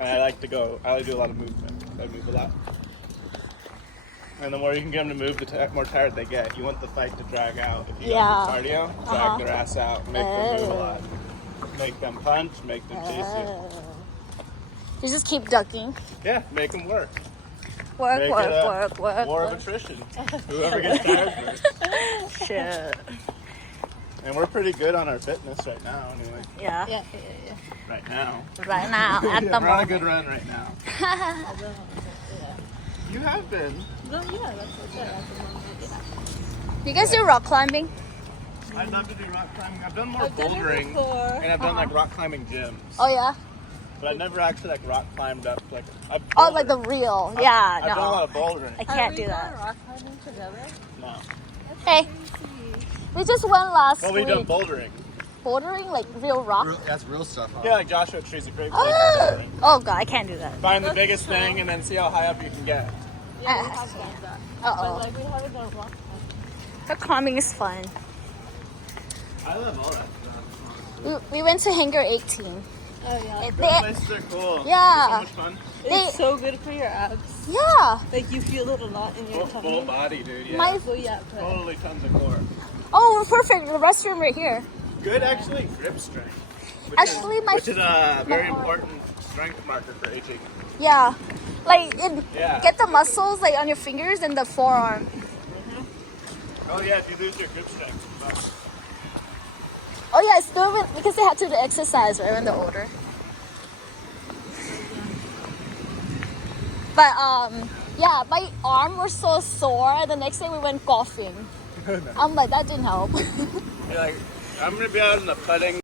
And I like to do a lot of movement. I move a lot. And the more you can get them to move, the more tired they get. You want the fight to drag out. If you Yeah. go cardio, drag their ass out, make them move a lot. Make them punch, make them chase You just keep ducking. you. Yeah, make them work. Work, Make work, it work, work. War of work. attrition. Whoever gets tired first. Shit. And we're pretty good on our fitness right now, anyway. Yeah. Yeah. Right now. Right now, at the We're on a moment. good run right now. You have been. No, yeah, that's what I said. You guys do rock climbing? I'd love to do rock climbing. I've done more I've done it bouldering, before. and I've done like rock climbing gyms. Oh yeah. But I've never actually like rock climbed up like. Oh, like the real. Yeah. I've done a lot No. of bouldering. I can't Are do we that. going rock climbing together? No. Hey, we just went last Well, we've week. done bouldering. Bouldering, like real rock. That's real stuff. Huh? Yeah, like Joshua Tree's a great place for bouldering. Oh god, I can't do that. Find the biggest thing and then see how high up you can get. Yeah, we have done that. Uh But oh. like we haven't done rock climbing. But climbing is fun. I love all that stuff. We went to Hangar 18. Oh yeah. It- Those places are cool. Yeah. They're so much fun. It's so good for your abs. Yeah. Like you feel it a lot in your Full tummy. body, dude. Yeah. My. Well, yeah, but Totally tons of core. Oh, perfect. The restroom right here. Good, actually, grip strength. Actually, Which is a very important strength marker for aging. Yeah. Like Yeah. get the muscles like on your fingers and the forearm. Oh yeah, if you lose your grip strength. Well, Oh yeah, it's doing because they had to do the exercise right when they're older. But yeah, my arm was so sore. The next day we went golfing. I'm like, that didn't help. you're like, I'm gonna be out in the putting